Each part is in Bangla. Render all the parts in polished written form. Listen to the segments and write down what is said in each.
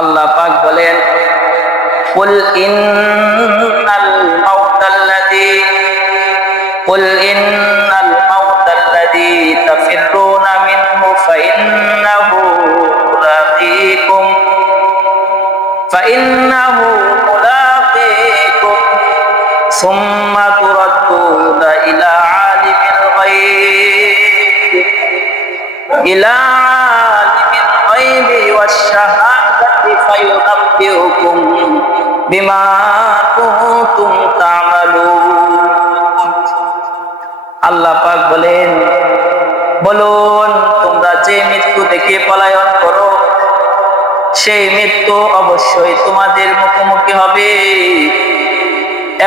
আল্লাহ পাক বলেন, কুল ইন্নাল মাউতাল্লাযী তাফিররুনা মিনহু ফাইন্নাহু মুলাকীকুম সুম্মা তুরাদ্দুনা ইলা আলিমিল গায়বি ওয়াশ-শাহাদাতি ফায়ুনাব্বিউকুম বিমা কুনতুম তা'মালুন। আল্লাহ পাক বলেন, বলুন তোমরা যে মৃত্যু থেকে পলায়ন করো সেই মৃত্যু অবশ্যই তোমাদের মুখোমুখি হবে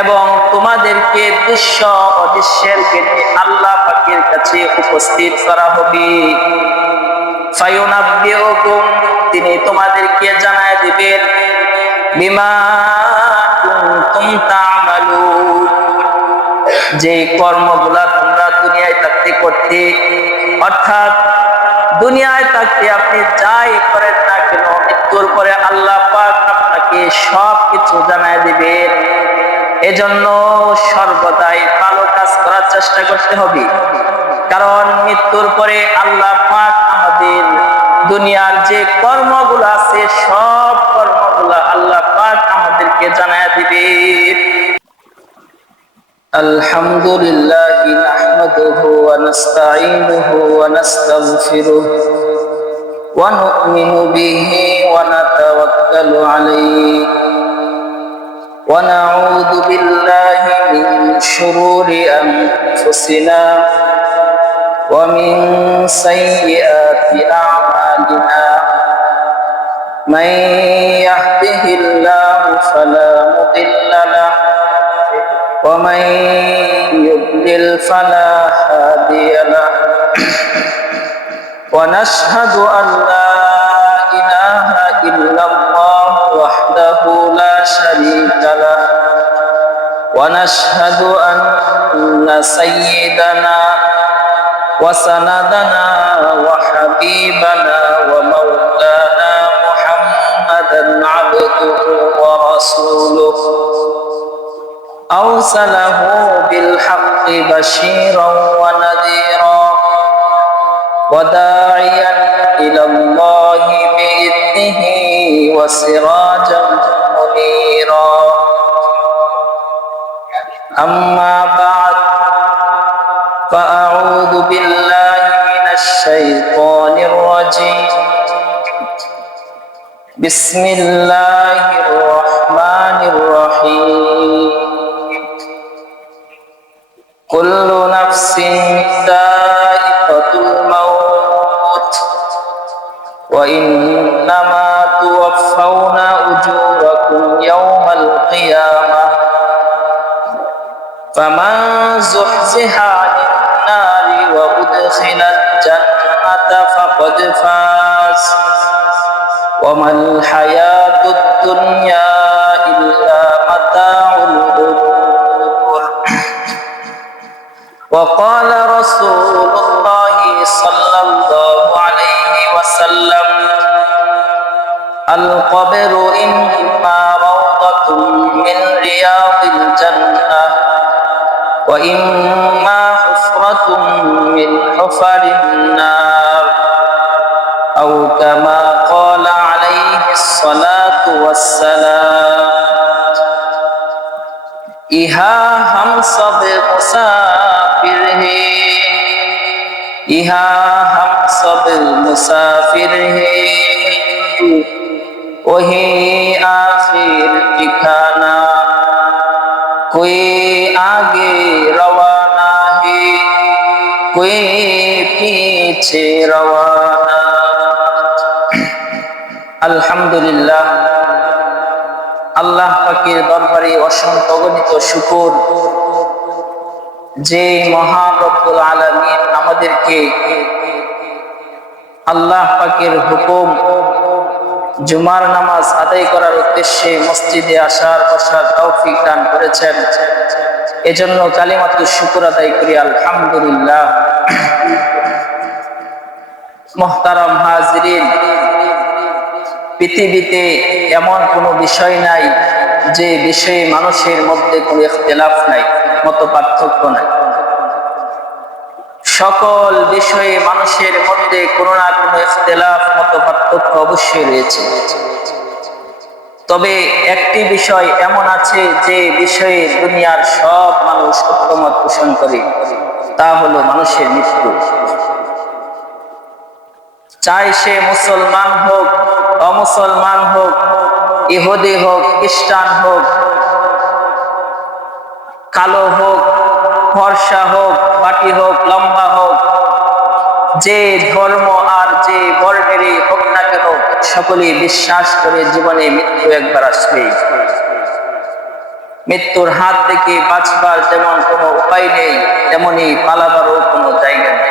এবং তোমাদেরকে দৃশ্য অদৃশ্যের জ্ঞানে আল্লাহ পাকের কাছে উপস্থিত করা হবে। ফায়ুনাব্বিউকুম, তিনি তোমাদেরকে জানায় দিবেন, বিমা কুনতুম তা'মালুন, যে কর্মগুলা তোমরা দুনিয়ায় থাকতে করতে, অর্থাৎ দুনিয়ায় থাকতে আপনি যাই করেন না কেন, মৃত্যুর পরে আল্লাহ পাক আপনাকে সবকিছু জানায় দিবেন। এজন্য সর্বদাই ভালো কাজ করার চেষ্টা করতে হবে, কারণ মৃত্যুর পরে আল্লাহ পাক আমাদের দুনিয়ার যে কর্মগুলো আছে সব কর্মগুলো আল্লাহ পাক আমাদেরকে জানায় দিবেন। আলহামদুলিল্লাহি নাহমাদুহু ওয়া নাস্তাঈনুহু ওয়া নাস্তাগফিরুহু ওয়া নু'মিনু বিহি ওয়া নাতাওয়াক্কালু আলাইহি ওয়া নাউযু বিল্লাহি মিন শুরুরি আনফুসিনা ওয়া মিন সাইয়্যাতি আ'মালিনা মান ইয়াহদিহিল্লাহু ফালা মুদিল্লা লাহু ومن يضلل فلا هادي له ونشهد أن لا إله إلا الله وحده لا شريك له ونشهد أن سيدنا وسندنا وحبيبنا ومولانا محمدا عبده ورسوله أرسله بالحق بشيرا ونذيرا وداعيا إلى الله بإذنه وسراجا منيرا. أما بعد فأعوذ بالله من الشيطان الرجيم. بسم الله الرحمن الرحيم. كل نفس ذائقة الموت وإنما توفون أجوركم يوم القيامة فمن زحزح عن النار وأدخل الجنة فقد فاز وما الحياة الدنيا إلا متاع الغرور. وقال رسول الله صلى الله عليه وسلم القبر إما روضة من رياض الجنة وإما حفرة من حفر النار أو كما قال عليه الصلاة والسلام. ইহা हम सब मुसाफिर हैं, इहा हम सब मुसाफिर हैं, वही आखिर ठिकाना, कोई आगे रवाना है, कोई पीछे रवाना. আলহামদুলিল্লাহ, আল্লাহ পাকের দরবারে অসংখ্য গণিত শুকর যে মহান রব্বুল আলামিন আমাদেরকে আল্লাহ পাকের হুকুম জুমার নামাজ আদায় করার উদ্দেশ্যে মসজিদে আসার বসার তৌফিক দান করেছেন। এজন্য কালিমাতুশ শুকর আদায় করি আলহামদুলিল্লাহ। মুহতারাম হাজিরিন, পৃথিবীতে এমন কোনো বিষয় নাই যে বিষয়ে মানুষের মধ্যে কোনো ইখতিলাফ নাই, মত পার্থক্য নাই। সকল বিষয়ে মানুষের মধ্যে কোনো না কোনো ইখতিলাফ, মত পার্থক্য অবশ্যই রয়েছে। তবে একটি বিষয় এমন আছে যে বিষয়ে দুনিয়ার সব মানুষ ঐক্যমত পোষণ করে, তা হলো মানুষের মৃত্যু। চাই সে মুসলমান হোক, অমুসলমান হোক, ইহুদি হোক, খ্রিস্টান হোক, কালো হোক, ফর্সা হোক, বাটি হোক, লম্বা হোক, যে ধর্ম আর যে বর্ণেরই হোক না কেন, সকলেই বিশ্বাস করে জীবনে মৃত্যু একবার আসবেই। মৃত্যুর হাত থেকে বাঁচবার যেমন কোনো উপায় নেই, তেমনি পালাবারও কোনো জায়গা নেই।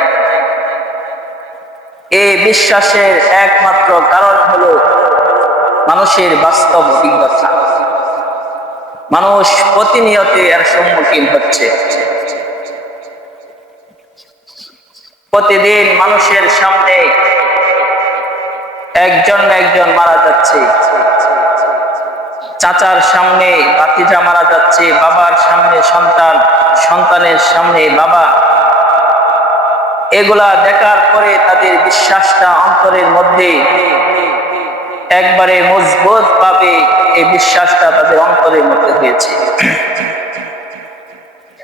এই বিশ্বাসের একমাত্র কারণ হলো মানুষের বাস্তব অভিজ্ঞতা। মানুষ প্রতিনিয়ত এর সম্মুখীন হচ্ছে। প্রতিদিন মানুষের সামনে একজন না একজন মারা যাচ্ছে। চাচার সামনে ভাতিজা মারা যাচ্ছে, বাবার সামনে সন্তান, সন্তানের সামনে বাবা। এগুলা দেখার পরে তাদের বিশ্বাসটা অন্তরের মধ্যে একবারে মজবুত ভাবে এই বিশ্বাসটা তাদের অন্তরের মধ্যে হয়েছে।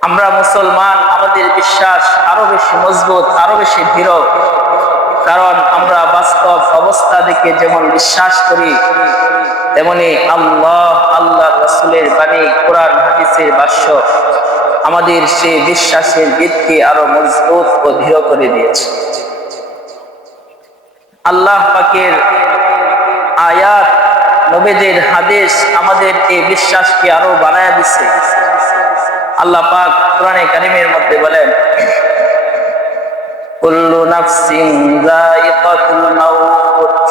আমরা মুসলমান, আমাদের বিশ্বাস আরো বেশি মজবুত, আরো বেশি দৃঢ়, কারণ আমরা বাস্তব অবস্থা দেখে যেমন বিশ্বাস করি, তেমনি আল্লাহ, আল্লাহ রাসূলের বাণী, কোরআন হাদিসের ভাষ্য আমাদের সেই বিশ্বাসের ভিতকে আরো মজবুত ও দৃঢ় করে দিয়েছে। আল্লাহ পাকের আয়াত, নবীজির হাদিস আমাদের এই বিশ্বাসকে আরো বাড়ায়া দিচ্ছে। আল্লাহ পাক কোরআনে কারীমের মধ্যে বলেন, কুল্লু নাফসিন যায়িকাতুল মাউত।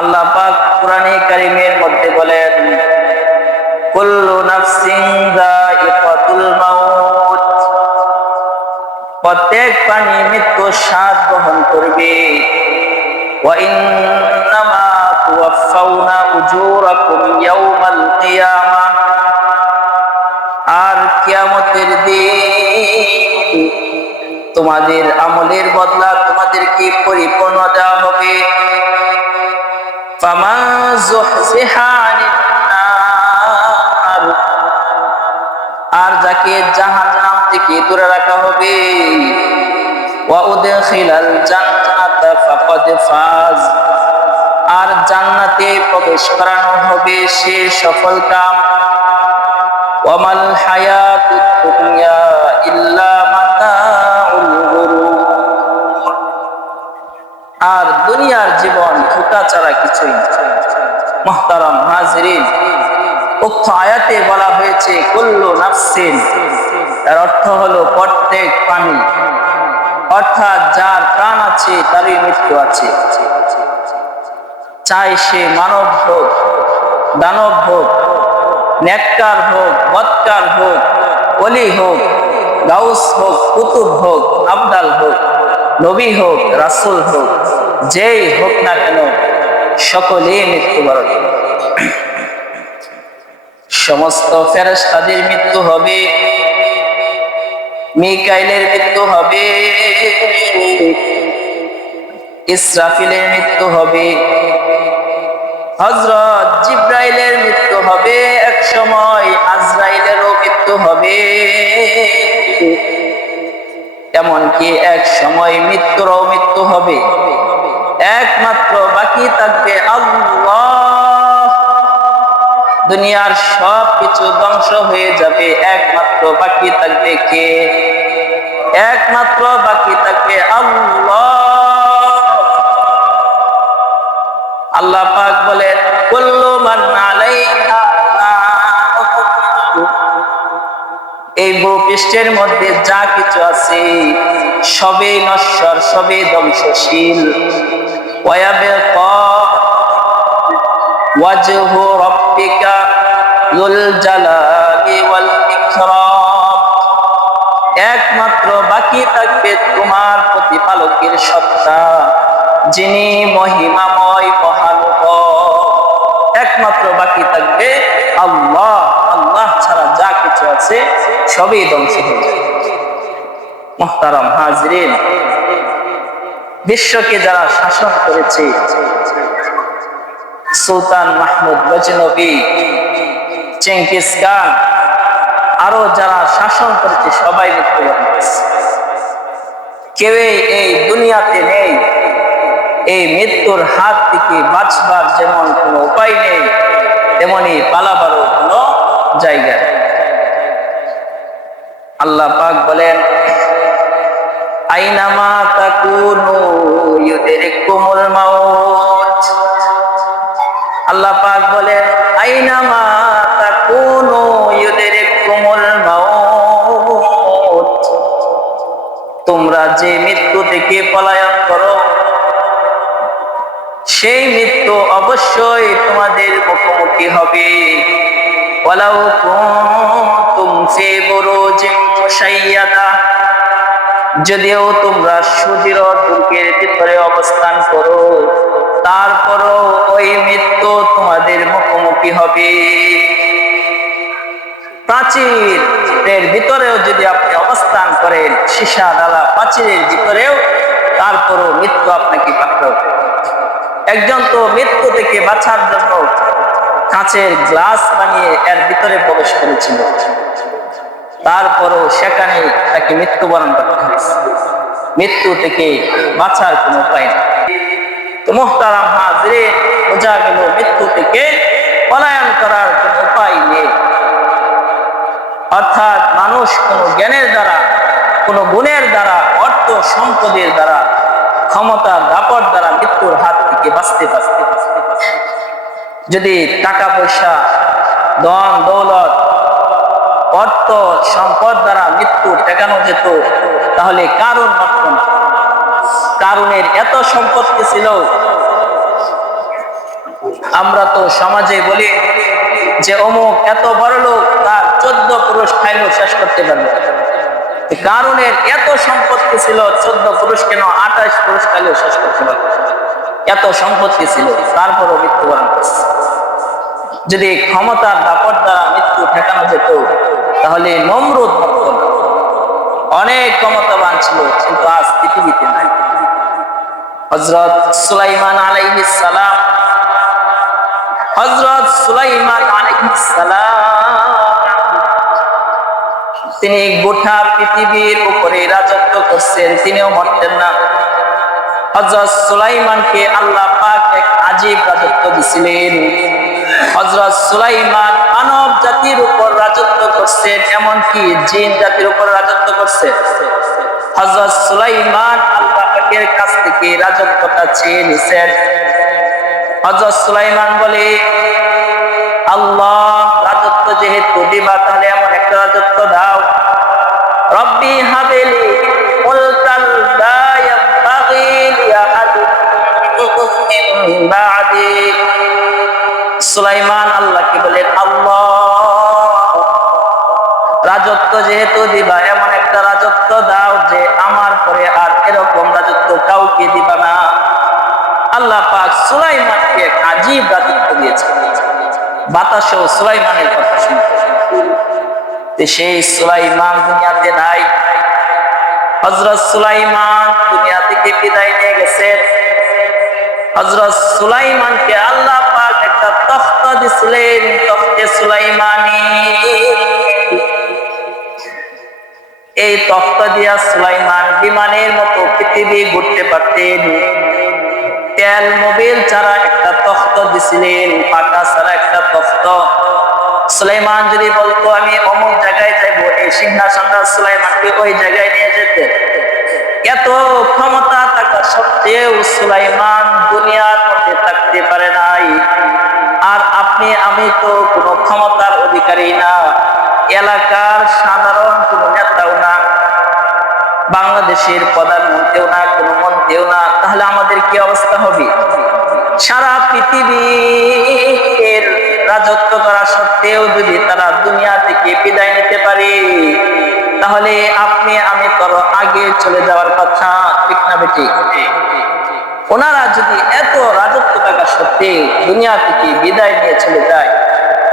আল্লাহ পাক কোরআনে কারীমের মধ্যে বলেন, কুল্লু নাফসিন যায়িকাতুল মাউত। প্রত্যেক প্রাণী মৃত্যুর স্বাদ গ্রহণ করবে। ওয়া ইন্নামা তুওয়াফাউনা উজুরাকুম ইয়াওমাল কিয়ামাহ। আর কিয়ামতের দিন তোমাদের আমলের বদলা তোমাদেরকে পরিপূর্ণ দেওয়া হবে। ফামান যুহজিহা আনিন নার। আর যাকে জাহান্নাম থেকে দূরে রাখা হবে, ওয়া উদখিলাল জান্নাতা ফাকাদ ফাজ। আর জান্নাতে প্রবেশ করানো হবে, সে সফল কাম। ওয়ামাল হায়াতুদ দুনিয়া ইল্লা মাতাউল গুরুর। আর দুনিয়ার জীবন ধোঁকা ছাড়া কিছুই না। মুহতারাম হাজিরিন, উক্ত আয়াতে বলা হয়েছে কুল্লু নাফসিন, এর অর্থ হলো প্রত্যেক প্রাণী, অর্থাৎ যার প্রাণ আছে তারই মৃত্যু আছে। চাই সে মানব হোক, দানব হোক, নেককার হোক, বদকার হোক, ওলি হোক, গাউস হোক, কুতুব হোক, আবদাল হোক, নবী হোক, রাসূল হোক, যেই হোক না কেন, সকলেই মৃত্যুবরণ করবে। সমস্ত ফেরেশতাদের মৃত্যু হবে, মিকাইলের মৃত্যু হবে, ইসরাফিলের মৃত্যু হবে, হযরত জিবরাইলের মৃত্যু হবে, এক সময় আজরাইলেরও মৃত্যু হবে। এমনকি এক সময় মৃত্যুরও মৃত্যু হবে। একমাত্র বাকি থাকবে আল্লাহ। দুনিয়ার সব কিছু ধ্বংস হয়ে যাবে, একমাত্র বাকি থাকবে কে? একমাত্র বাকি থাকবে আল্লাহ। আল্লাহ পাক বলেন, কুল্লু মান আলাইহা এই ভূপৃষ্ঠের মধ্যে যা কিছু আছে সবই নশ্বর, সবই ধ্বংসশীল। ওয়ায়াবকা ওয়াজহু রাব্বিকা যুল জালালি ওয়াল ইকরাম। একমাত্র বাকি থাকবে তোমার প্রতিপালকের সত্তা, যিনি মহিমাময় মহানুভব। একমাত্র বাকি থাকবে আল্লাহ। আল্লাহ ছাড়া যা কিছু আছে সবই ধ্বংস হয়ে যাবে। মুহতারাম হাজরিন, বিশ্বকে যারা শাসন করেছে, সুলতান মাহমুদ গজনবী, চেঙ্গিস খান, আরো যারা শাসন করেছে সবাই মৃত্যুবরণ করেছে। কেউ এই দুনিয়াতে নেই, এই মৃত্যুর হাত থেকে বাঁচবার যেমন কোনো উপায় নেই, তেমনি পালাবারও কোনো জায়গা নেই। আল্লাহ পাক বলেন, আইনামা তাকুনু ইউদরিকুমুল মাউত। আল্লাহ পাক বলেন, আইনামা তাকুনু ইউদরিকুমুল মাউত। তোমরা যে মৃত্যু থেকে পলায়ন করো, সেই মৃত্যু অবশ্যই তোমাদের মুখোমুখি হবে। ওয়ালাউ কুনতুম ফি বুরুজিন মুশাইয়াদা, যদিও তোমরা সুদৃঢ় দুর্গের ভিতরে অবস্থান করো, তারপরও ওই মৃত্যু তোমাদের মুখোমুখি হবে। প্রাচীরের ভিতরেও যদি আপনি অবস্থান করেন, সীসা ডালা প্রাচীরের ভিতরেও, তারপরও মৃত্যু আপনাকে পাকড়াবে। একজন তো মৃত্যু থেকে বাঁচার জন্য কাঁচের গ্লাস বানিয়ে এর ভিতরে প্রবেশ করেছিল, তারপরও সেখানে তাকে মৃত্যুবরণ করতে হয়েছে। মৃত্যু থেকে বাঁচার কোনো উপায় নেই। তো মুহতারাম হাজরিন, বোঝা গেল মৃত্যু থেকে পলায়ন করার কোনো উপায় নেই। অর্থাৎ মানুষ কোনো জ্ঞানের দ্বারা, কোনো গুণের দ্বারা, অর্থ সম্পদের দ্বারা, ক্ষমতার দাপট দ্বারা মৃত্যুর হাত থেকে বাঁচতে বাঁচতে যদি টাকা পয়সা, ধন দৌলত, অর্থ সম্পদ দ্বারা মৃত্যু ঠেকানো যেত, তাহলে কারণ মাত্র না। কারণের এত সম্পত্তি ছিল, আমরা তো সমাজে বলি যে অমুক এত বড় লোক, তার 14 পুরুষ খাইলেও শেষ করতে পারবে। কারণের এত সম্পত্তি ছিল, 14 পুরুষ কেন 28 পুরুষ খাইলেও শেষ করতে পারবে, এত সম্পত্তি ছিল, তারপরও মৃত্যুবরণ করছে। যদি ক্ষমতার দাপট দ্বারা মৃত্যু ঠেকানো যেত, তাহলে নমরুদ মরত না। অনেক ক্ষমতাবান ছিল, কিন্তু আজ পৃথিবীতে নাই। হযরত সুলাইমান আলাইহিস সালাম, হযরত সুলাইমান আলাইহিস সালাম, তিনি গোটা পৃথিবীর উপরে রাজত্ব করছেন, তিনিও মরতেন না। হযরত সুলাইমানকে আল্লাহ পাক এক আজীব রাজত্ব দিয়েছিলেন। হযরত সুলাইমান মানব জাতির উপর রাজত্ব করছেন, এমনকি জিন জাতির উপর রাজত্ব করছেন। হযরত সুলাইমান আল্লাহ পাকের কাছ থেকে রাজত্বটা চেয়ে নিছেন। হযরত সুলাইমান বলে, আল্লাহ রাজত্ব যেহেতু দিবা, তাহলে এমন একটা রাজত্ব দাও, রব্বি হাবিলি মুলকান লা ইয়াবগি লিআহাদিন মিন বা'দি। সুলাইমান আল্লাহকে বলেন, আল্লাহ রাজত্ব যেহেতু দিবা, এমন একটা রাজত্ব দাও যে আমার পরে আর এরকম রাজত্ব কাউকে দিবা না। আল্লাহ পাক সুলাইমানকে এক আজীব রাজত্ব দিয়েছেন। বাতাসও সুলাইমানের কথা শুনতে। সেই সুলাইমান দুনিয়াতে নাই। হযরত সুলাইমান দুনিয়া থেকে বিদায় নিয়ে গেছেন। হযরত সুলাইমানকে আল্লাহ পাক একটা তখ্ত দিয়েছিলেন, তখতে সুলাইমানি। এই তখ্ত দিয়া সুলাইমান বিমানের মতো পৃথিবী ঘুরতে পারতেন। তেল মোবিল ছাড়া একটা তখ্ত দিছিলেন, পাকা ছাড়া একটা তখ্ত। সুলাইমান যদি বলতো আমি অমুক জায়গায় যাইব, এই সিংহাসনটা সুলাইমানকে ওই জায়গায় নিয়ে যেতে। এত ক্ষমতা থাকা সত্ত্বেও সুলাইমান দুনিয়ার মধ্যে থাকতে পারে নাই। আর আপনি আমি তো কোনো ক্ষমতার অধিকারী না, এলাকার সাধারণ কোনো নেতাও না, বাংলাদেশের প্রধানমন্ত্রীও না, কোনো মন্ত্রীও না। তাহলে আমাদের কি অবস্থা হবে? সারা পৃথিবীর রাজত্ব করা সত্ত্বেও যদি তারা দুনিয়া থেকে বিদায় নিতে পারে, তাহলে আপনি আমি তো আগে চলে যাওয়ার কথা, ঠিক না বেটি? ওনারা যদি এত রাজত্ব থাকা সত্ত্বে দুনিয়া থেকে বিদায় নিয়ে চলে যায়,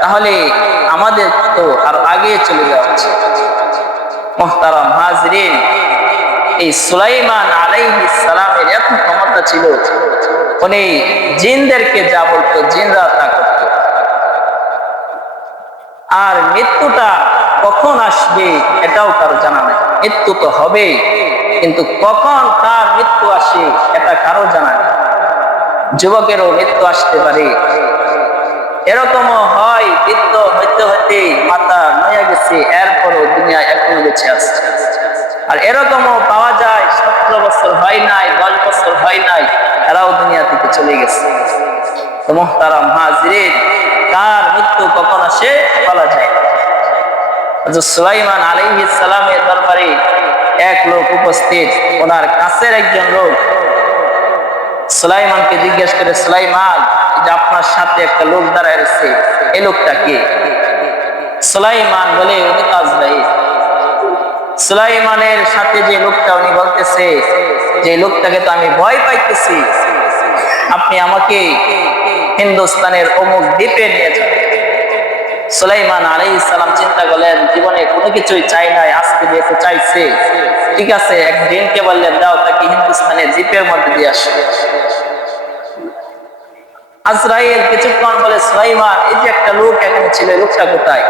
তাহলে আমাদের তো আর আগে চলে যাওয়া উচিত। মুহতারাম হাজরিন, এই সুলাইমান আলাইহিস সালামের এত ক্ষমতা ছিল, উনি জিনদেরকে যা বলতো জিনরা তা করত। আর মৃত্যুটা কখন আসবে এটাও কারো জানা নাই। মৃত্যু তো হবে, কিন্তু কখন তার মৃত্যু আসে এটা কারো জানা নেই। যুবকেরও মৃত্যু আসতে পারে, এরকমও হয় বৃদ্ধ হইতে হইতে মাথা নয়া গেছে, এরপরও দুনিয়া এখনো বেঁচে আছে। আর এরকমও পাওয়া যায় 17 বছর হয় নাই, 10 বছর হয় নাই, এরাও দুনিয়া থেকে চলে গেছে। তো মুহতারাম হাজরিন, কার মৃত্যু কখন আসে বলা যায় না। হযরত সুলাইমান আলাইহিস সালামের দরবারে এক লোক উপস্থিত, ওনার কাছের একজন লোক সুলাইমানকে জিজ্ঞেস করে, সুলাইমান, যে আপনার সাথে একটা লোক দাঁড়ায় রয়েছে, এই লোকটা কে? সুলাইমান বলে, উনি আজরাইল। সুলাইমানের সাথে যে লোকটা, উনি বলতেছে যে লোকটাকে তো আমি ভয় পাইতেছি, আপনি আমাকে হিন্দুস্তানের অমুক দ্বীপে নিয়ে যান। সুলাইমান আলাইহিস সালাম চিন্তা করলেন, জীবনে কোনো কিছুই চাই নাই, আজকে যেহেতু চাইছে, ঠিক আছে, একদিনকে বললেন দাও, তাকে হিন্দুস্তানের দ্বীপের মধ্যে দিয়ে আসো। আজরাইল কিছুক্ষণ বলে, সুলাইমান, এই যে একটা লোক এখানে ছিল, লোকটা কোথায়?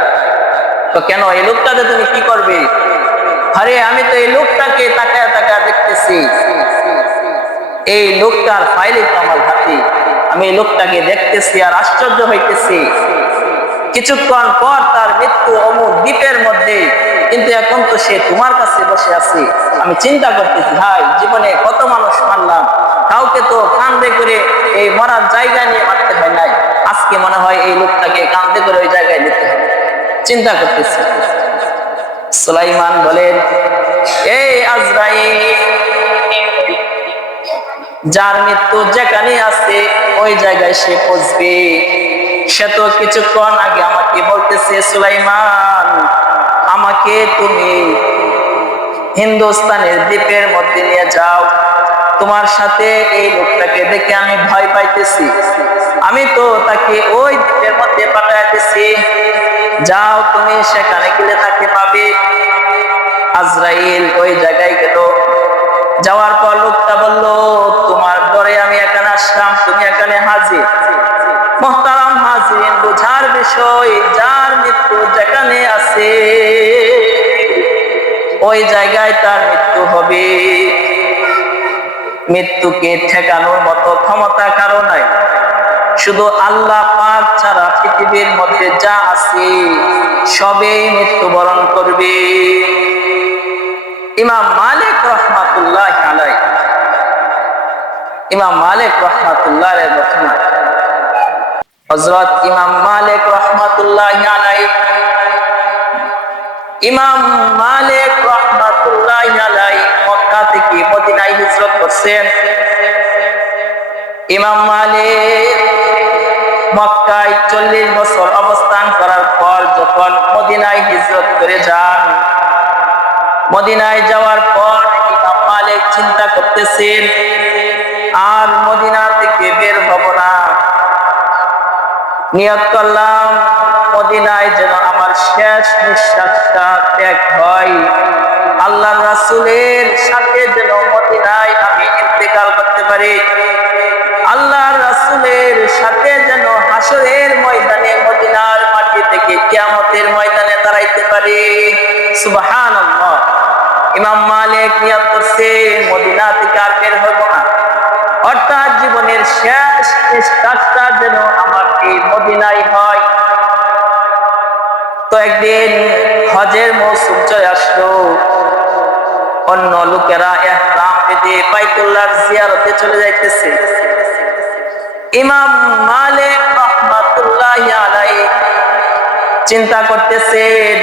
তো কেন, এই লোকটাতে তুমি কি করবে? আরে আমি তো এই লোকটাকে তাকায় তাকায় দেখতেছি, এই লোকটার ফাইলে তো আমার হাতে, আমি এই লোকটাকে দেখতেছি আর আশ্চর্য হইতেছি। কিছুক্ষণ পর তার মৃত্যু অমুক দ্বীপের মধ্যে, কিন্তু এখন তো সে তোমার কাছে বসে আছে। আমি চিন্তা করতেছি, ভাই, জীবনে কত মানুষ মারলাম, কাউকে তো কান্দে করে এই মরার জায়গা নিয়ে মারতে হয় নাই, আজকে মনে হয় এই লোকটাকে কান্দে করে ওই জায়গায় নিতে হবে। চিন্তা করতেছি। সুলাইমান বলেন, এই আজরাইল, যার মৃত্যু যেখানে আছে ওই জায়গায় সে পৌঁছবে। সে তো কিছুক্ষণ আগে আমাকে বলতেছে, সুলাইমান, আমাকে তুমি হিন্দুস্তানের দ্বীপের মধ্যে নিয়ে যাও, তোমার সাথে এই লোকটাকে দেখে আমি ভয় পাইতেছি, আমি তো তাকে ওই দ্বীপের মধ্যে পাঠাইতেছি, যাও তুমি সেখানে গেলে তাকে পাবে। আজরাইল ওই জায়গায় গেল। যাওয়ার পর লোকটা বলল, তোমার ডরে আমি এখানে আসলাম, তুমি এখানে হাজির। মুহতারাম হাজিরিন, বুঝার বিষয়, যার মৃত্যু যেখানে আছে ওই জায়গায় তার মৃত্যু হবে। মৃত্যুকে ঠেকানোর মতো ক্ষমতা কারো নাই, শুধু আল্লাহ পাক ছাড়া পৃথিবীর মধ্যে যা আছে সবেই মৃত্যুবরণ করবে। ইমাম মালিক রাহমাতুল্লাহি আলাইহি, ইমাম মালিক রাহমাতুল্লাহি আলাইহির ঘটনা। হযরত ইমাম মালিক রাহমাতুল্লাহি আলাইহি, ইমাম মালিক রাহমাতুল্লাহি আলাইহি মক্কা থেকে মদিনায় হিজরত করছেন। ইমাম মালিক মক্কায় 40 বছর অবস্থান করার পর যখন মদিনায় হিজরত করে যান, মদিনায় যাওয়ার পর ইমাম মালিক চিন্তা করতেছেন, আর মদিনা থেকে বের হব না। নিয়ত করলাম, মদিনায় যেন আমার শেষ নিঃশ্বাসটা ত্যাগ হয়, আল্লাহর রাসূলের সাথে যেন মদিনায় আমি ইন্তেকাল করতে পারি, আল্লাহর রাসূলের সাথে যেন হাসরের ময়দানে মদিনার মাটি থেকে কিয়ামতের ময়দানে দাঁড়াইতে পারি। সুবহানাল্লাহ। ইমাম মালিক নিয়ত করছে, মদিনা থেকে আর বের হব না, অর্থাৎ জীবনের শেষ নিঃশ্বাসটা যেন আমার এই মদিনায় হয়। তো একদিন হজের মৌসুম চলে আসলো, অন্য লোকেরা ইহরাম বেঁধে বাইতুল্লাহর জিয়ারতে চলে যাইতেছে। ইমাম মালিক রাহমাতুল্লাহি আলাইহি চিন্তা করতেছেন,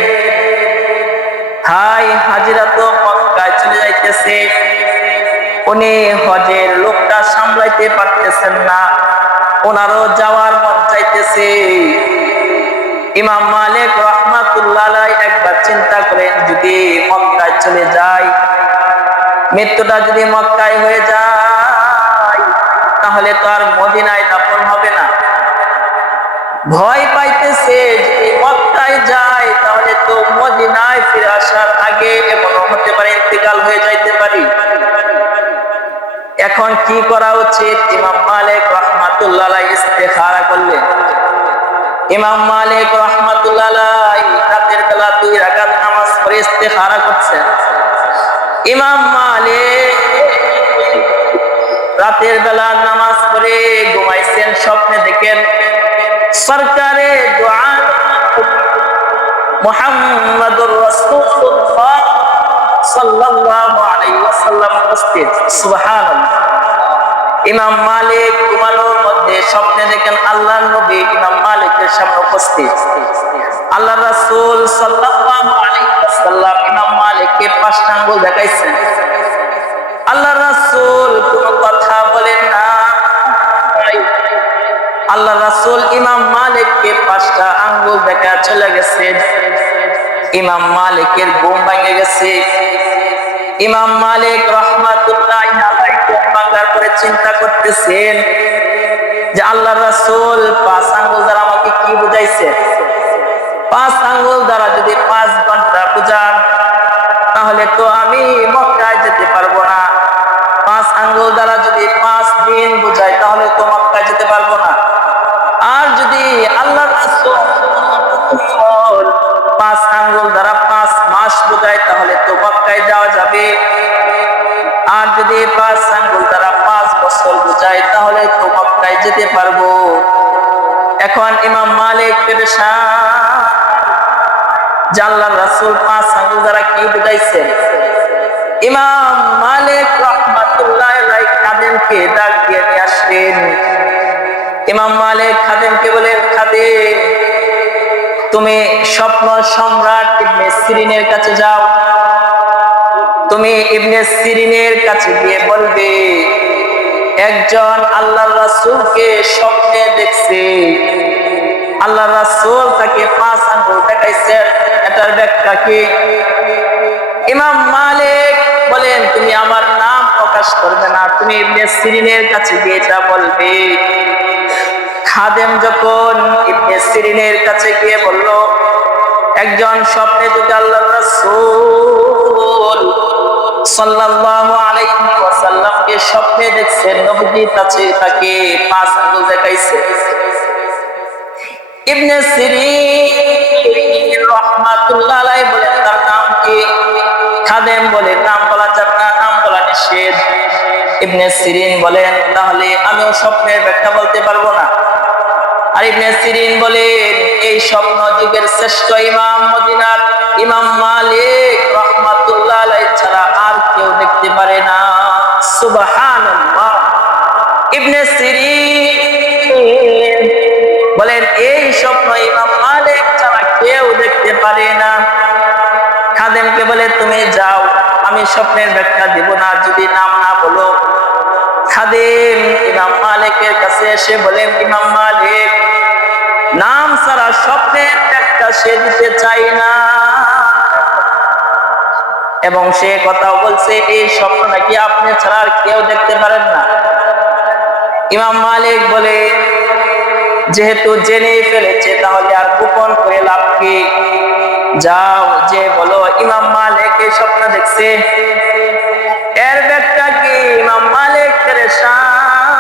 হাই, হাজিরা তো মক্কায় চলে যাইতেছে, উনি হজের লোকটা সামলাইতে পারতেছেন না, ওনারও যাওয়ার মন চাইতেছে। ইমাম মালিক রাহমাতুল্লাহি আলাইহি একবার চিন্তা করেন, যদি মক্কায় চলে যায়, মৃত্যুটা যদি মক্কায় হয়ে যায়, তাহলে তো আর মদিনায় দাফন হবে না। ভয় পাইতেছে যদি মক্কায় যায় তাহলে তো মদিনায় ফিরে আসার আগে এমন হতে পারে ইন্তেকাল হয়ে যাইতে পারি। এখন কি করা উচিত? ইমাম মালিক রাহমাতুল্লাহ আলাইহি ইস্তেখারা করলেন। ইমাম মালিক রাহমাতুল্লাহ আলাইহি রাতের বেলা 2 রাকাত নামাজ পড়ে ইস্তেখারা করছেন। ইমাম মালিক রাতের বেলা নামাজ পড়ে ঘুমাইছেন, স্বপ্নে দেখেন সরকারে দু আলম মুহাম্মাদুর রাসূলুল্লাহ সাল্লাল্লাহু আলাইহি ওয়াসাল্লাম উপস্থিত। সুবহানাল্লাহ। ইমাম মালিক ঘুমানোর মধ্যে স্বপ্নে দেখেন আল্লাহর নবী ইমাম মালিকের সামনে উপস্থিত। আল্লাহর রাসূল সাল্লাল্লাহু আলাইহি ওয়াসাল্লাম ইমাম মালিককে 5টা আঙ্গুল দেখাইছেন। আল্লাহর রাসূল কোনো কথা বলেন না। আল্লাহ রাসূল ইমাম মালিককে 5টা আঙ্গুল দেখা চলে গেছে। ইমাম মালিকের ঘুম ভেঙে গেছে। ইমাম মালিক রাহমাতুল্লাহ আলাইহি ঘুম ভাঙার পরে চিন্তা করতেছেন যে আল্লাহ রাসূল 5 আঙ্গুল দ্বারা আমাকে কি বুঝাইছে? 5 আঙ্গুল দ্বারা যদি 5 ঘন্টা বুঝান তাহলে তো আমি মক্কায় যেতে পারবো না। 5 আঙ্গুল দ্বারা যদি 5 দিন বুঝাই তাহলে তো মক্কায় যেতে পারবো না। আর যদি আল্লাহ রাসূল 5 আঙ্গুল দ্বারা 5 মাস বুঝায় তাহলে তো মক্কায় যাওয়া যাবে। আর যদি 5 আঙ্গুল দ্বারা 5 বছর বুঝায় তাহলে তো মক্কায় যেতে পারবো। এখন ইমাম মালিক পেরেশান যে আল্লাহর রাসূল 5 আঙ্গুল দ্বারা কি বুঝাইছেন। ইমাম মালিক রাহমাতুল্লাহ আলাইহি খাদেমকে ডাক দিয়ে নিয়ে আসলেন। ইমাম মালিক খাদেমকে বলেন, খাদেম তুমি স্বপ্ন সম্রাট ইবনে সিরিনের কাছে যাও। তুমি ইবনে সিরিনের কাছে গিয়ে বলবে একজন আল্লাহর রাসূলকে স্বপ্নে দেখছে, আল্লাহর রাসূল তাকে 5 আঙ্গুল দেখাইছেন, এটার ব্যাখ্যা কি? ইমাম মালিক বলেন তুমি আমার নাম প্রকাশ করবে না, তুমি ইবনে সিরিনের কাছে গিয়ে যা বলবে। খাদেম যখন ইবনে সিরিনের কাছে গিয়ে বলল একজন স্বপ্নে যদি আল্লাহর রাসূল সাল্লাল্লাহু আলাইহি ওয়াসাল্লামকে স্বপ্নে দেখছেন, নবীজি তাকে 5 আঙ্গুল দেখাইছে। ইবনে সিরিন রাহমাতুল্লাহ আলাইহি বলেন তার নাম কি? খাদেম বলে নাম বলা যাবে না, নাম বলা নিষেধ। ইবনে সিরিন বলেন তাহলে আমিও স্বপ্নের ব্যাখ্যা বলতে পারবো না। আর ইবনে সিরিন বলেন এই স্বপ্ন যুগের শ্রেষ্ঠ ইমাম মদিনার ইমাম মালিক রাহমাতুল্লাহ আলাইহি ছাড়া আর কেউ দেখতে পারে না। সুবহানাল্লাহ। ইবনে সিরিন বলেন এই স্বপ্ন ইমাম মালিক ছাড়া কেউ দেখতে পারে না। খাদেমকে বলে তুমি যাও, আমি স্বপ্নের ব্যাখ্যা দিব না যদি নাম না বলো। খাদেম ইমাম মালিকের কাছে এসে বলেন ইমাম মালিক নাম ছাড়া স্বপ্নের ব্যাখ্যা সে দিতে চাই না, এবং সে কথাও বলছে এই স্বপ্ন নাকি আপনি ছাড়া আর কেউ দেখতে পারেন না। ইমাম মালিক বলে যেহেতু জেনে ফেলেছে তাহলে আর গোপন করে লাভ কি? যাও যে বলো ইমাম মালিক এই স্বপ্ন দেখছে, এর ব্যাখ্যা কি? ইমাম মালিক পেরেশান,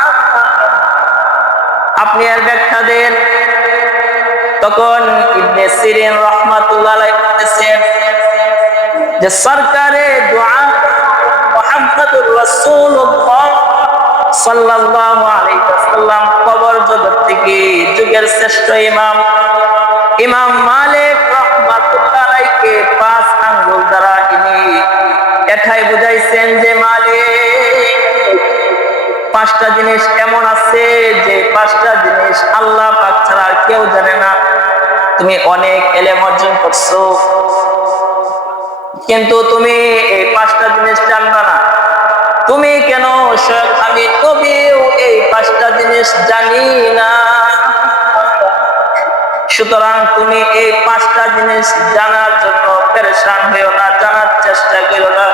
আপনি এর ব্যাখ্যা দেন। তখন ইবনে সিরিন রাহমাতুল্লাহ আলাইহি বলেছেন যে সরকারে দু আলম মুহাম্মাদুর রাসূলুল্লাহ সাল্লাল্লাহু আলাইহি ওয়াসাল্লাম কবর জগৎ থেকে যুগের শ্রেষ্ঠ ইমাম ইমাম মালিক রাহমাতুল্লাহ আলাইহিকে 5 আঙ্গুল দ্বারা ইনি এটাই বুঝাইছেন যে মালিক 5টা জিনিস এমন আছে যে 5টা জিনিস আল্লাহ পাক ছাড়া আর কেউ জানে না। তুমি অনেক ইলম অর্জন করছো কিন্তু তুমি এই 5টা জিনিস জানবা না। তুমি কেন আমি নবীও এই 5টা জিনিস জানি না। সুতরাং তুমি এই 5টা জিনিস জানার জন্য পেরেশান হইও না, জানার চেষ্টা করো না।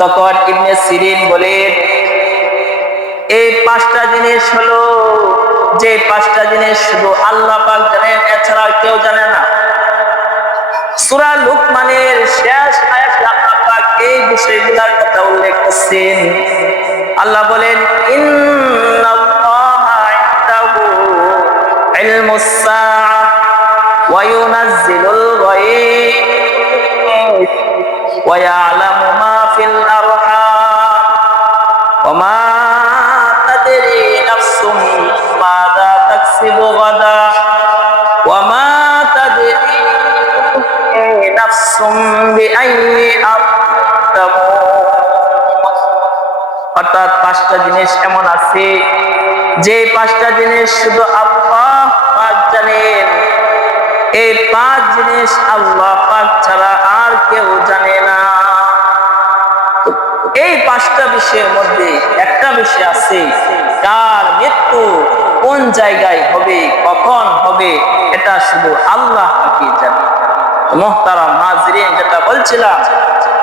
তখন ইবনে সিরিন বলেন এই পাঁচটা জিনিস হলো যে পাঁচটা জিনিস শুধু আল্লাহ পাক জানেন, এছাড়া কেউ জানে না। সূরা লুকমানের শেষ আয়াতে আল্লাহ পাক এই বিষয়গুলোর কথা উল্লেখ করছেন। আল্লাহ বলেন, ইন্নাল্লাহা ইনদাহু ইলমুস সাআহ ওয়া ইউনাজ্জিলুল গায়ব ওয়া ইয়ালামু মা ফিল আরহাম ওয়া মা তাদরি নাফসুম মাযা তাকসিবু গাদা ওয়া মা তাদরি নাফসুম বিআইয়ি আরদিন তামুত। অর্থাৎ পাঁচটা জিনিস এমন আছে যে পাঁচটা জিনিস শুধু আল্লাহ পাক জানেন। এই পাঁচ জিনিস আল্লাহ পাক ছাড়া আর কেউ জানে না। এই পাঁচটা বিষয়ের মধ্যে একটা বিষয় আছে, কার মৃত্যু কোন জায়গায় হবে, কখন হবে, এটা শুধু আল্লাহ পাকই জানে। মুহতারাম হাজিরিন, যেটা বলছিলাম,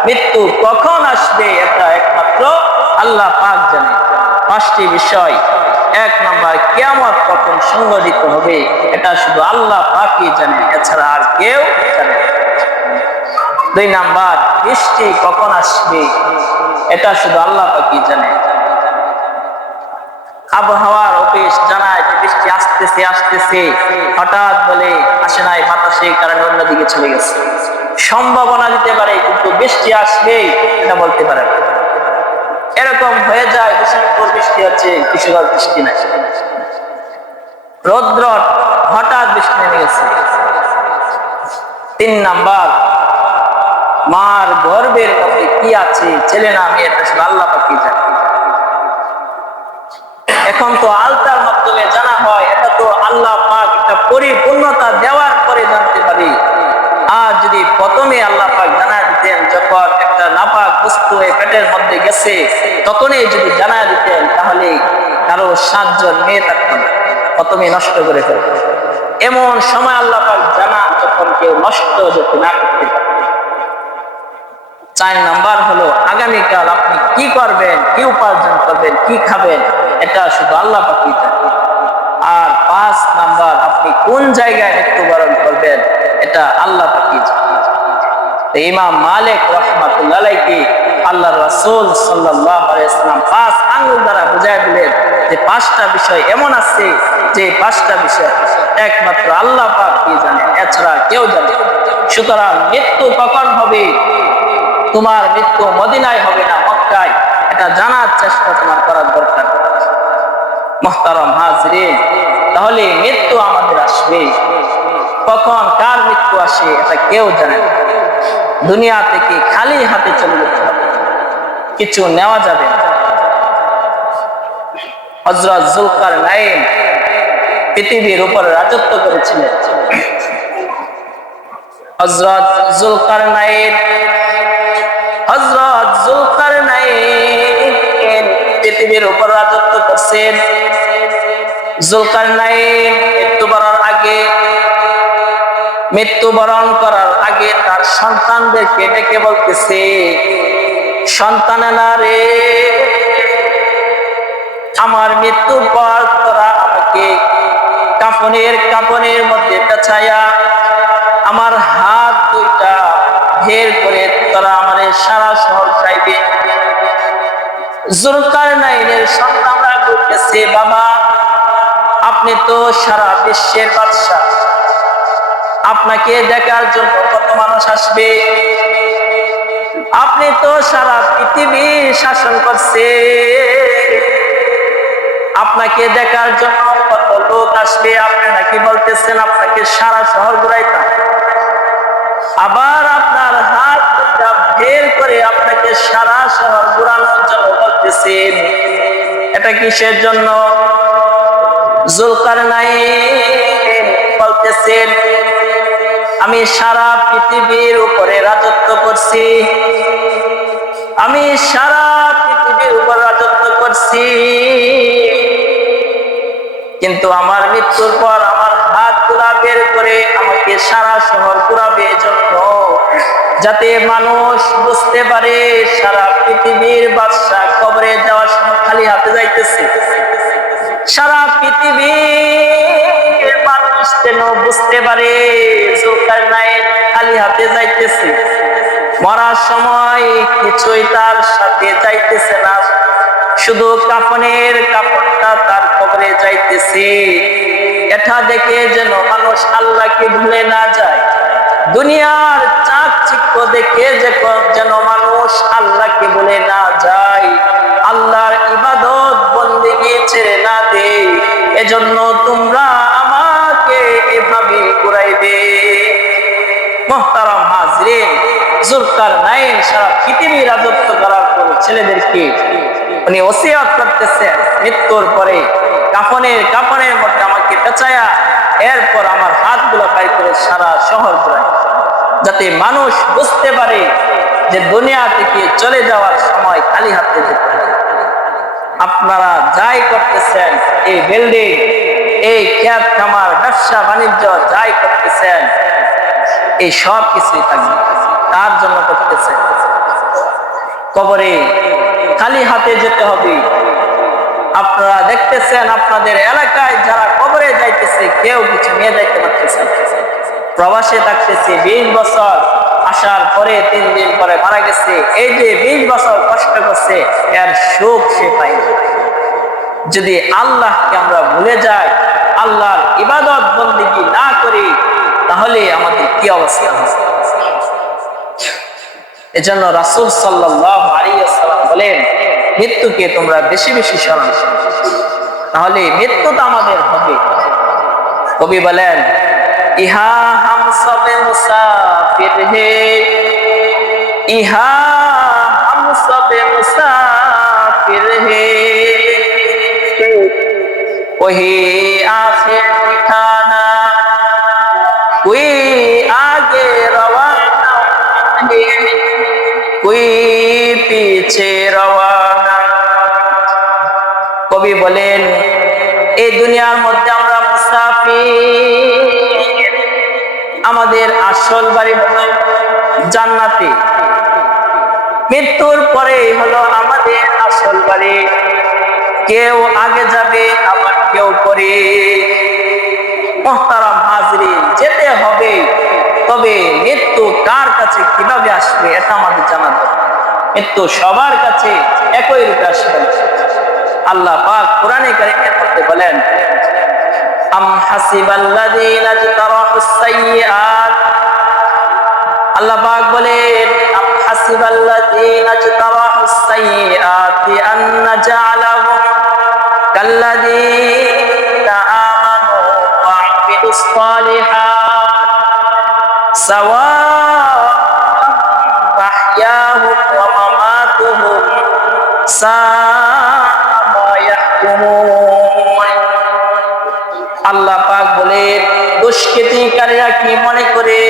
মৃত্যু কখন আসবে এটা একমাত্র আল্লাহ পাক জানে। পাঁচটি বিষয়। এক নম্বর, কিয়ামত কখন সংঘটিত হবে, এটা শুধু আল্লাহ পাকই জানে, এছাড়া আর কেউ জানে না। দুই নাম্বার, বৃষ্টি কখন আসবে, এটা শুধু আল্লাহ পাকই জানে। আবহাওয়ার অফিস জানায় যে বৃষ্টি আসতেছে আসতেছে, হঠাৎ বলে আসে নাই, বাতাসের কারণে অন্যদিকে চলে গেছে। সম্ভাবনা দিতে পারে কিন্তু বৃষ্টি আসবে এটা বলতে পারে না। এরকম হয়ে যায়, বিষ্ণুপুর বৃষ্টি হচ্ছে, কিশোরগঞ্জ বৃষ্টি নাই। রৌদ্র হঠাৎ বৃষ্টি নেমে গেছে। তিন নাম্বার, মার গর্ভের মধ্যে কি আছে, ছেলে না মেয়ে, এটা শুধু আল্লাহ পাকই জানে। এখন তো আলতার মাধ্যমে জানা হয়, এটা তো আল্লাহ পাক একটা পরিপূর্ণতা দেওয়ার পরে জানতে পারি। আর যদি প্রথমে আল্লাহ পাক জানায় দিতেন, যখন একটা নাপাক বস্তু পেটের মধ্যে গেছে তখনই যদি জানায় দিতেন, তাহলে কারো 7 জন মেয়ে থাকতো না, প্রথমে নষ্ট করে ফেলত। এমন সময় আল্লাহ পাক জানান যখন কেউ নষ্ট যেতে না করতে পারে। 4 নাম্বার হলো, আগামীকাল আপনি কি করবেন, কি উপার্জন করবেন, কি খাবেন, এটা শুধু আল্লাহ পাকই জানে। আর 5 নাম্বার, আপনি কোন জায়গায় মৃত্যুবরণ করবেন, এটা আল্লাহ পাকই জানে। ইমাম মালিক রাহমাতুল্লাহ আলাইহি আল্লাহর রাসূল সাল্লাল্লাহু আলাইহি ওয়াসাল্লাম 5 আঙ্গুল দ্বারা বুঝায় দিলেন যে 5টা বিষয় এমন আছে যে 5টা বিষয় একমাত্র আল্লাহ পাকই জানে, এছাড়া কেউ জানে না। সুতরাং মৃত্যু কখন হবে, তোমার মৃত্যু মদিনায় হবে না মক্কায়, এটা জানার চেষ্টা তোমার করার দরকার। মুহতারাম হাজিরিন, তাহলে মৃত্যু আমাদের আসবে, কখন কার মৃত্যু আসে এটা কেউ জানে না। দুনিয়া থেকে খালি হাতে চলে যেতে হবে, কিছু নেওয়া যাবে না। হযরত যুলকারনাইন পৃথিবীর উপর রাজত্ব করেছিলেন। হযরত যুলকারনাইন পৃথিবীর উপর রাজত্ব করছেন। যুলকারনাইন মৃত্যুবরণ করার আগে তার সন্তানদেরকে ডেকে বলতেছে, সন্তানেরা রে, আমার মৃত্যুর পর তোরা আমাকে কাফনের মধ্যে পেঁচাইয়া আমার হাত দুইটা বের করে তোরা আমারে সারা শহর চাইবে। যুলকারনাইনের সন্তানরা বলতেছে, বাবা, আপনি তো সারা বিশ্বের বাদশা, আপনাকে দেখার জন্য কত মানুষ আসবে, আপনি তো সারা পৃথিবী শাসন করছে, আপনাকে দেখার জন্য কত লোক আসবে, আপনি নাকি বলতেছেন আপনাকে সারা শহর ঘুরাইতাম, আবার আপনার হাত বের করে আপনাকে সারা শহর ঘুরানোর জন্য বলতেছেন, এটা কিসের জন্য? যুলকারনাইন বলতেছেন, আমি সারা পৃথিবীর উপরে রাজত্ব করছি, আমি সারা পৃথিবীর উপর রাজত্ব করছি, কিন্তু আমার মৃত্যুর পর আমার হাতগুলা বের করে আমাকে সারা শহর ঘুরাবে, এজন্য যাতে মানুষ বুঝতে পারে সারা পৃথিবীর বাদশা কবরে যাওয়ার সময় খালি হাতে যাইতেছে। সারা পৃথিবীর মানুষ যেন বুঝতে পারে যুলকারনাইন খালি হাতে যাইতেছে, মরার সময় কিছুই তার সাথে যাইতেছে না, শুধু কাফনের কাপড়টা তার কবরে যাইতেছে। এটা দেখে যেন মানুষ আল্লাহকে ভুলে না যায়, দুনিয়ার চাকচিক্য দেখে যেন মানুষ আল্লাহকে ভুলে না যায়, আল্লাহর ইবাদত বন্দেগী ছেড়ে না দে। এজন্য তোমরা আমাকে এভাবে ঘুরাইবে। মুহতারাম হাজরিন, যুলকারনাইন সারা পৃথিবী রাজত্ব করার পর ছেলেদেরকে উনি ওসিয়ত করতেছেন, মৃত্যুর পরে কাফনের মধ্যে আমাকে পেঁচায়া এরপর আমার হাতগুলো বাইর করে সারা শহর ঘুরাই, যাতে মানুষ বুঝতে পারে যে দুনিয়া থেকে চলে যাওয়ার সময় খালি হাতে যেতে হয়। আপনারা যাই করতেছেন, এই বিল্ডিং, এই খেত খামার, ব্যবসা বাণিজ্য যাই করতেছেন, এই সব কিছুই থাকবে, তার জন্য করতেছেন। কবরে খালি হাতে যেতে হবে। আপনারা দেখতেছেন আপনাদের এলাকায় যারা কবরে যাইতেছে কেউ কিছু নিয়ে যাইতে পারতেছে, প্রবাসে থাকতেছে 20 বছর, আসার পরে 3 দিন পরে মারা গেছে। এই যে 20 বছর কষ্ট করছে, এর সুখ সে পায় না। যদি আল্লাহকে আমরা ভুলে যাই, আল্লাহর ইবাদত বন্দেগী না করি, তাহলে আমাদের কি অবস্থা হবে? এজন্য রাসূল সাল্লাল্লাহু আলাইহি ওয়াসাল্লাম বলেন, মৃত্যুকে তোমরা বেশি বেশি স্মরণ করো, তাহলে মৃত্যুটা আমাদের হবে। কবি বলেন, ইহা হাম সবে মুসাফির হে, ইহা হাম সবে মুসাফির হে, ওহি আখির ঠিকানা কোই আগে রওয়ানা হে, কোই পিছে রওয়ানা। কবি বলেন, এই দুনিয়ার মধ্যে আমরা মুসাফির, আমাদের আসল বাড়ি হলো জান্নাতে, মৃত্যুর পরে হলো আমাদের আসল বাড়ি। কেউ আগে যাবে, আবার কেউ পরে। মুহতারাম হাজরিন, যেতে হবে, তবে মৃত্যু কার কাছে কিভাবে আসবে এটা আমাদের জানা দরকার। মৃত্যু সবার কাছে একই রূপে আসবে। আল্লাহ পাক কোরআনে কারীমের মধ্যে বলেন, আম হাসিবাল্লাযীনা ইজতারাহুস সাইয়্যাত, আল্লাহ পাক বলেন, আম হাসিবাল্লাযীনা ইজতারাহুস সাইয়্যাতি আন নাজআলাহুম কাল্লাযীনা আমানু ওয়া আমিলুস সালিহাত সাওয়া'আন মাহইয়াহুম ওয়া মামাতুহুম সাআ মা ইয়াহকুমুন। আল্লাহ পাক বলেন, দুষ্কৃতিকারীরা কি মনে করে,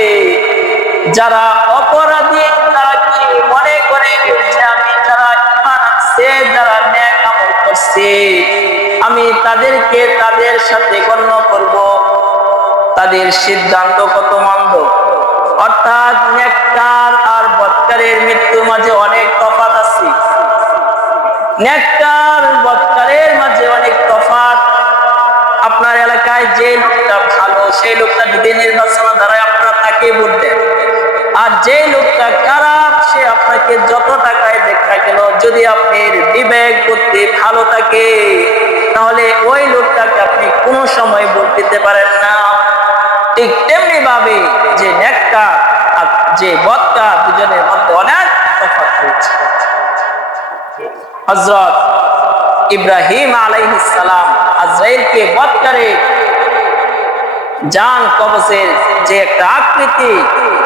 যারা অপরাধী তারা কি মনে করে যে আমি যারা ঈমান আনছে, যারা নেক আমল করছে, আমি তাদেরকে তাদের সাথে গণ্য করব? তাদের সিদ্ধান্ত কত মন্দ। অর্থাৎ নেককার আর বদকারের মৃত্যুর মাঝে অনেক তফাৎ আছে, নেককার বদকারের মাঝে অনেক তফাৎ। আপনার এলাকায় যে লোকটা ভালো, সেই লোকটা যদি নির্বাচনে দাঁড়ায় আপনারা তাকে ভোট দেন, আর যে লোকটা খারাপ সে আপনাকে যত টাকায় দেখা গেল, যদি আপনার বিবেক বুদ্ধি ভালো থাকে তাহলে ওই লোকটাকে আপনি কোনো সময় ভোট দিতে পারেন না। ঠিক তেমনি ভাবে যে নেককার আর যে বদকার, দুজনের মধ্যে অনেক তফাৎ রয়েছে। হযরত ইব্রাহিম আলাইহিস সালাম আজরাইলকে বদকারের জান কবজের যে একটা আকৃতি,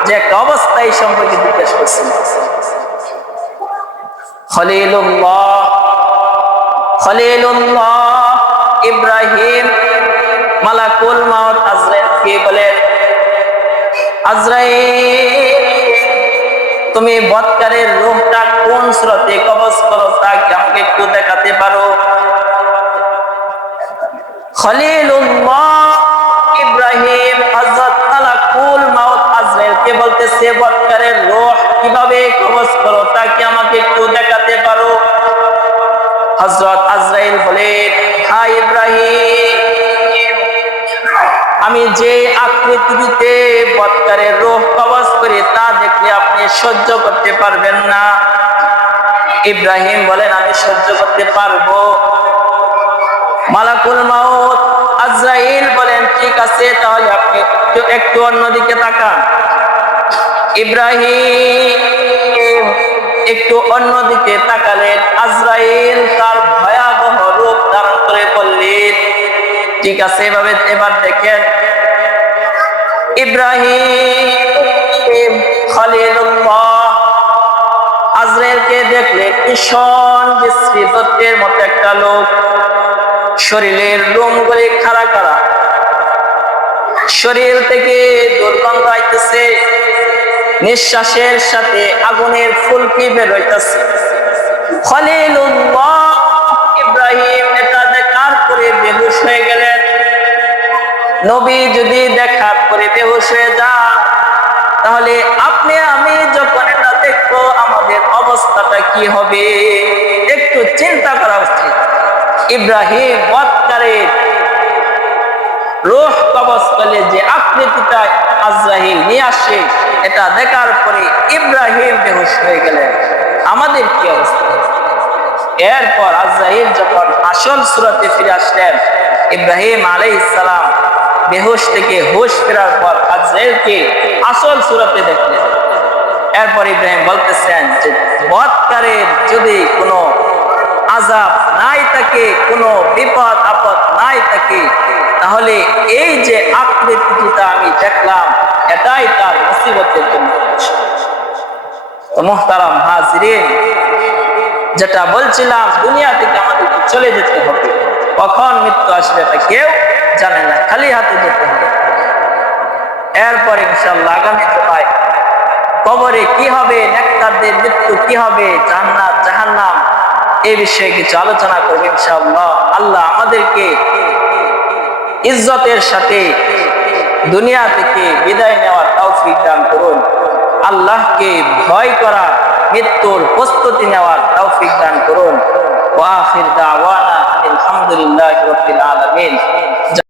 যে একটা অবস্থা, এই সম্পর্কে জিজ্ঞেস করছেন। খলিলুল্লাহ ইব্রাহিম মালাকুল মাউত আজরাইলকে বলেন, আজরাইল তুমি বদকারের রূহটা কোন সুরতে কবজ করো তা কি আমাকে একটু দেখাতে পারো? খলিলুল্লাহ ইব্রাহিম হযরত মালাকুল মাউত আজরাইলকে বলতেছে বৎকারের রূহ কিভাবে কবজ করো তা কি আমাকে একটু দেখাতে পারো? হযরত আজরাইল বলেন, হ্যাঁ ইব্রাহিম, আমি যে আকৃতিতে বৎকারের রূহ কবজ করি তা দেখলে আপনি সহ্য করতে পারবেন না। ইব্রাহিম বলেন, আমি সহ্য করতে পারবো। মালাকুল মাউত আজরাইল বলেন, ঠিক আছে, তাহলে আপনি একটু অন্যদিকে তাকান। ইব্রাহিম একটু অন্যদিকে তাকালেন। আজরাইল তার ভয়াবহ রূপ ধারণ করে বললেন, ঠিক আছে, এবার দেখেন। ইব্রাহিম খলিলুল্লাহ আজরাইলকে দেখলে ভীষণ বিশ্রী দত্তের মতো একটা লোক, শরীরের লোমগুলি খাড়া খাড়া, শরীর থেকে দুর্গন্ধ আইতেছে, নিঃশ্বাসের সাথে আগুনের ফুলকি বের হইতেছে। খলিলুল্লাহ ইব্রাহিম এটা দেখার পরে বেহুশ হয়ে গেলেন। নবী যদি দেখার পরে বেহুশ হয়ে যান, তাহলে আপনি আমি যখন এটা দেখবো আমাদের অবস্থাটা কি হবে একটু চিন্তা করা উচিত। ইব্রাহিম বৎকারের রূহ কবজ করলে যে আকৃতিটা আজরাইল নিয়ে আসে এটা দেখার পরে ইব্রাহিম বেহুশ হয়ে গেলেন। আমাদের কি অবস্থা? এরপর আজরাইল যখন আসল সূরাতে ফিরে আসলেন, ইব্রাহিম আলাইহিস সালাম বেহুশ থেকে হুশ ফেরার পর আজরাইলকে আসল সূরাতে দেখলেন। এরপর ইব্রাহিম বলতেছেন যে বৎকারের যদি কোনো আযাব নাই থাকে, কোনো বিপদ আপদ নাই থাকে, তাহলে এই যে আকৃতিটা আমি দেখলাম এটাই তার মুসিবতের জন্য। মুহতারাম হাজিরিন, যেটা বলছিলাম, দুনিয়া থেকে আমাদেরকে চলে যেতে হবে। কখন মৃত্যু আসবে তা কেউ জানে না, খালি হাতে যেতে হবে। এরপর ইনশাআল্লাহ আগামী জুমায় কবরে কি হবে, নেককারদের মৃত্যু কি হবে, জান্নাত জাহান্নাম এই বিষয়ে কিছু আলোচনা করব ইনশাআল্লাহ। আল্লাহ আমাদেরকে ইজ্জতের সাথে দুনিয়া থেকে বিদায় নেওয়ার তৌফিক দান করুন। আল্লাহকে ভয় করা, মৃত্যুর প্রস্তুতি নেওয়ার তৌফিক দান করুন। ওয়া আখির দাওয়ানা আলহামদুলিল্লাহি রাব্বিল আলামিন।